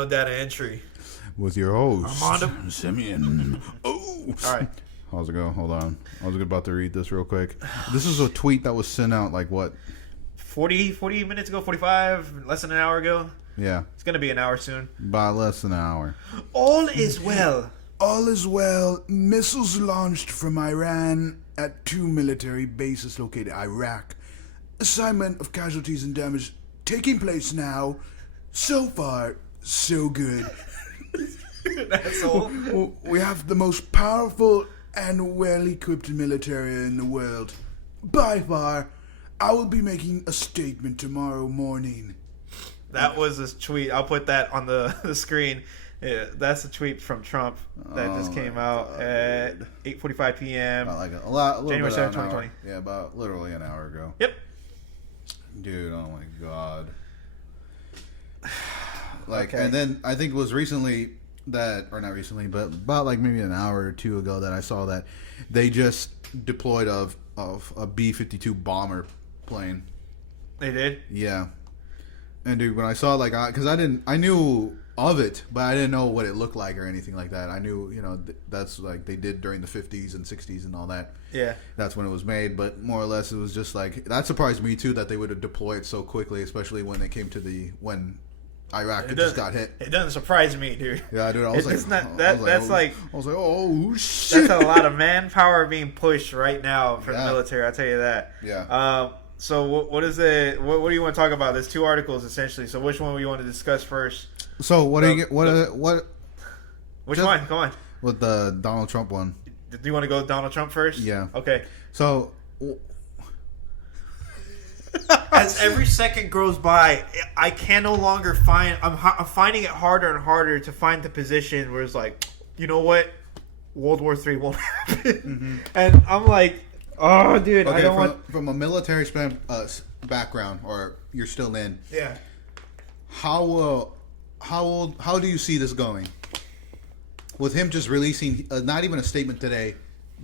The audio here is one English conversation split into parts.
no data entry. With your host, Armando Simeon. Oh. All right. How's it going? Hold on. I was about to read this real quick. This is a tweet that was sent out like what? 40 minutes ago, 45, less than an hour ago. Yeah. It's going to be an hour soon. By less than an hour. All is well. All is well. Missiles launched from Iran at 2 military bases located in Iraq. Assignment of casualties and damage taking place now. So far, so good. Asshole. We have the most powerful and well-equipped military in the world. By far, I will be making a statement tomorrow morning. That was a tweet. I'll put that on the screen. Yeah, that's a tweet from Trump that just came out at 8:45 p.m. Like a January 7th, 2020. Yeah, about literally an hour ago. Yep. Dude, oh my god. Like, Okay. and then I think it was recently that, or not recently, but about like maybe an hour or two ago that I saw that they just deployed of a B-52 bomber plane. They did? Yeah. And dude, when I saw like, because I knew of it, but I didn't know what it looked like or anything like that. I knew, that's like they did during the 50s and 60s and all that. Yeah. That's when it was made, but more or less it was just like, that surprised me too that they would have deployed so quickly, especially when they came to when Iraq just got hit. It doesn't surprise me, dude. Yeah, dude, I was like, oh shit. That's a lot of manpower being pushed right now for the military, I'll tell you that. Yeah. So what is it? What do you want to talk about? There's two articles essentially. So which one do you want to discuss first? So what do you get? Which one? Go on. With the Donald Trump one. Do you want to go with Donald Trump first? Yeah. Okay. So as every second goes by, I can no longer find. I'm finding it harder and harder to find the position where it's like, you know what, World War III won't happen, and I'm like, oh, dude, okay, I don't want. From a military background, or you're still in. Yeah. How do you see this going? With him just releasing not even a statement today,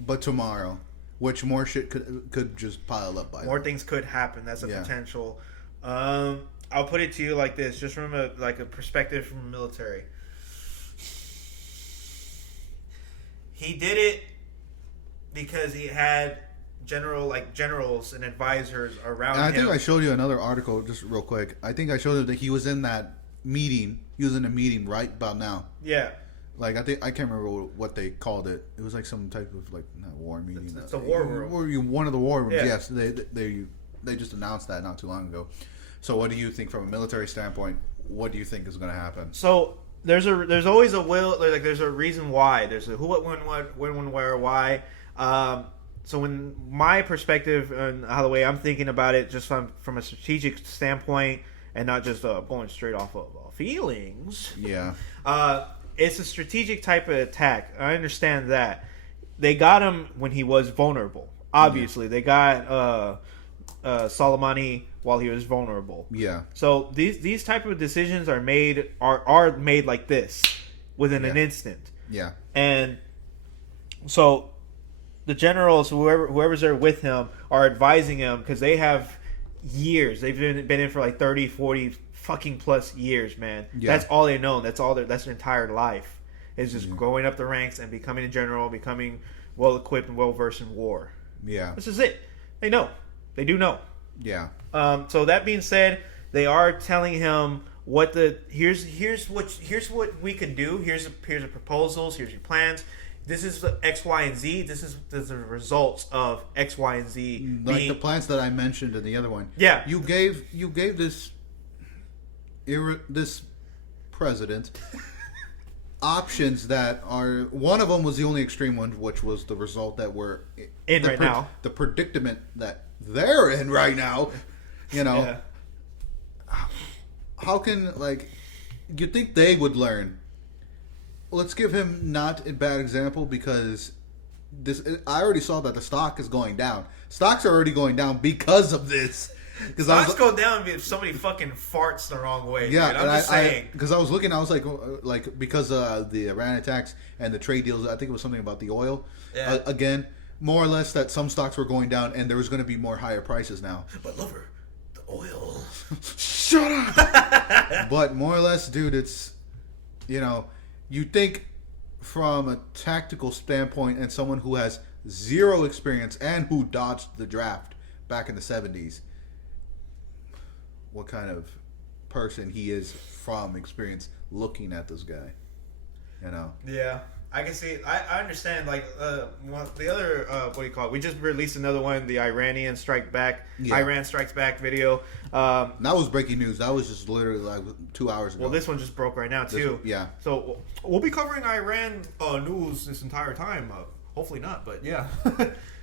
but tomorrow, which more shit could just pile up by More things could happen. That's a potential. I'll put it to you like this, just from a perspective from the military. He did it because he had generals and advisors around him. I think I showed you another article just real quick. I think I showed you that he was in that meeting. He was in a meeting right about now. Yeah. Like I can't remember what they called it. It was like some type of not war meeting. It's a war room. One of the war rooms. Yeah. Yes, they just announced that not too long ago. So what do you think from a military standpoint? What do you think is going to happen? So there's always a will. There's a reason why. There's a who, what, when, where, why. So in my perspective and how the way I'm thinking about it, just from a strategic standpoint, and not just going straight off of feelings. Yeah. It's a strategic type of attack. I understand that. They got him when he was vulnerable. Obviously, they got Soleimani while he was vulnerable. Yeah. So these type of decisions are made like this within an instant. Yeah. And so the generals, whoever's there with him, are advising him because they have years. They've been in for like 30, 40 fucking plus years, man. Yeah. That's all they know. That's their entire life. Is just going up the ranks and becoming a general, becoming well equipped and well versed in war. Yeah. This is it. They know. They do know. Yeah. So that being said, they are telling him here's what we can do. Here's the proposals. Here's your plans. This is X, Y, and Z. This is the results of X, Y, and Z. Like the plans that I mentioned in the other one. Yeah. You gave this president options that are, one of them was the only extreme one, which was the result that we're in right now. The predicament that they're in right now. Yeah. How can you think they would learn? Let's give him not a bad example because I already saw that the stock is going down. Stocks are already going down because of this. Stocks go down if somebody fucking farts the wrong way. Yeah, dude. I'm just saying. Because I was looking, I was like because the Iran attacks and the trade deals. I think it was something about the oil. Yeah. Again, more or less that some stocks were going down and there was going to be more higher prices now. But lover, the oil. Shut up. But more or less, dude, it's you know, you think from a tactical standpoint and someone who has zero experience and who dodged the draft back in the 70s, what kind of person he is from experience looking at this guy, you know? Yeah, I can see. I understand. Like the other what do you call it? We just released another one, the Iranian Strike Back, Iran Strikes Back video. That was breaking news. That was just literally like 2 hours ago. Well, this one just broke right now too. Yeah. So we'll be covering Iran news this entire time. Hopefully not, but yeah.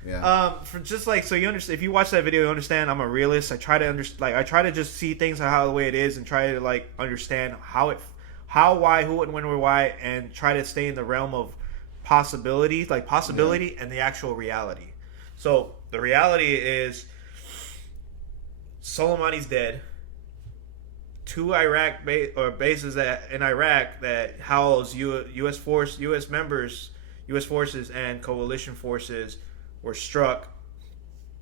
Yeah. For just like so you understand, if you watch that video, you understand I'm a realist. I try to I try to just see things how the way it is and try to like understand how, why, who, and when, or why, and try to stay in the realm of possibility and the actual reality. So the reality is Soleimani's dead. 2 Iraq bases in Iraq that house U.S. forces and coalition forces were struck.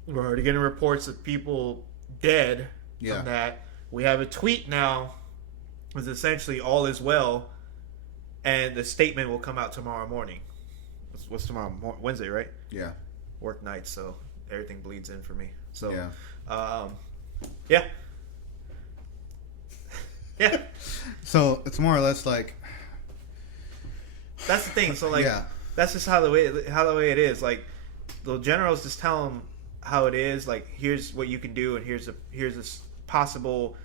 We're already getting reports of people dead from that. We have a tweet now. Is essentially all is well, and the statement will come out tomorrow morning. What's tomorrow? Wednesday, right? Yeah. Work nights, so everything bleeds in for me. So, yeah. Yeah. So it's more or less like that's the thing. So like, that's just how the way it is. Like, the generals just tell them how it is. Like, here's what you can do, and here's this possible,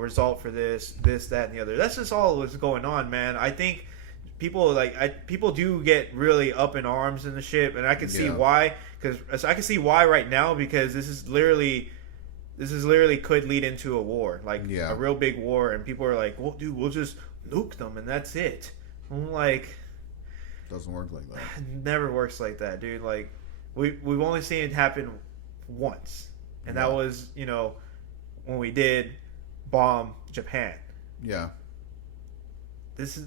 result for this, that, and the other. That's just all what's going on, man. I think people people do get really up in arms in the ship, and I can see why. Because I can see why right now, because this is literally could lead into a war, like a real big war, and people are like, "Well, dude, we'll just nuke them, and that's it." I'm like, doesn't work like that. It never works like that, dude. Like, we've only seen it happen once, and that was when we did bomb Japan. Yeah. It's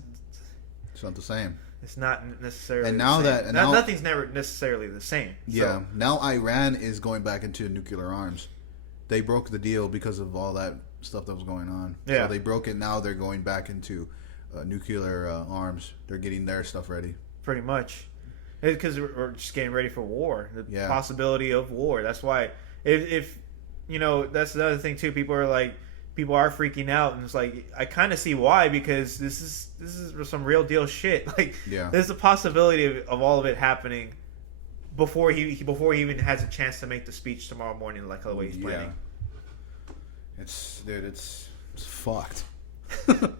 not the same. It's not necessarily. And now the same. Nothing's never necessarily the same. Yeah. So. Now Iran is going back into nuclear arms. They broke the deal because of all that stuff that was going on. Yeah. So they broke it. Now they're going back into nuclear arms. They're getting their stuff ready. Pretty much. Because we're just getting ready for war. The possibility of war. That's why. If that's the other thing too. People are freaking out, and it's like I kind of see why, because this is some real deal shit. Like, there's a possibility of all of it happening before he even has a chance to make the speech tomorrow morning, like the way he's planning. It's fucked.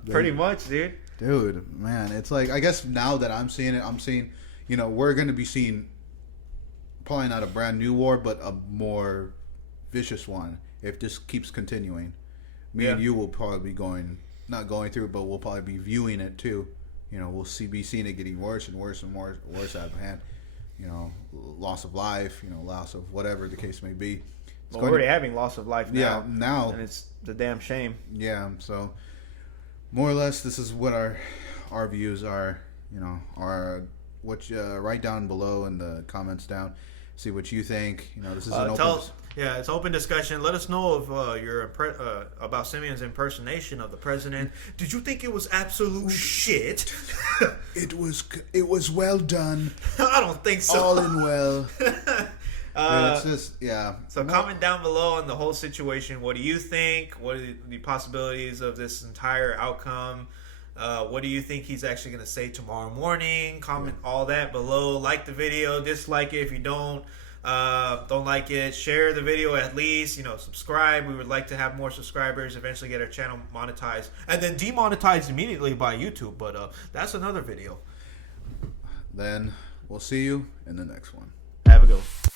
Pretty much, dude. Dude, man, it's like, I guess now that I'm seeing it, I'm seeing, we're going to be seeing probably not a brand new war, but a more vicious one if this keeps continuing. Me and you will probably be not going through it, but we'll probably be viewing it too. We'll be seeing it getting worse and worse and worse out of hand. Loss of life, loss of whatever the case may be. We're already having loss of life now. Yeah, now. And it's a damn shame. Yeah, so more or less this is what our views are, what write down below in the comments down. See what you think. This is an open... Yeah, it's open discussion. Let us know if about Simeon's impersonation of the president. Did you think it was absolute shit? It was well done. I don't think so. All in well. It's just So comment down below on the whole situation. What do you think? What are the possibilities of this entire outcome? What do you think he's actually going to say tomorrow morning? Comment all that below. Like the video, dislike it if you don't like it. Share the video at least. Subscribe. We would like to have more subscribers. Eventually get our channel monetized, and then demonetized immediately by YouTube. But that's another video. Then we'll see you in the next one. Have a good one.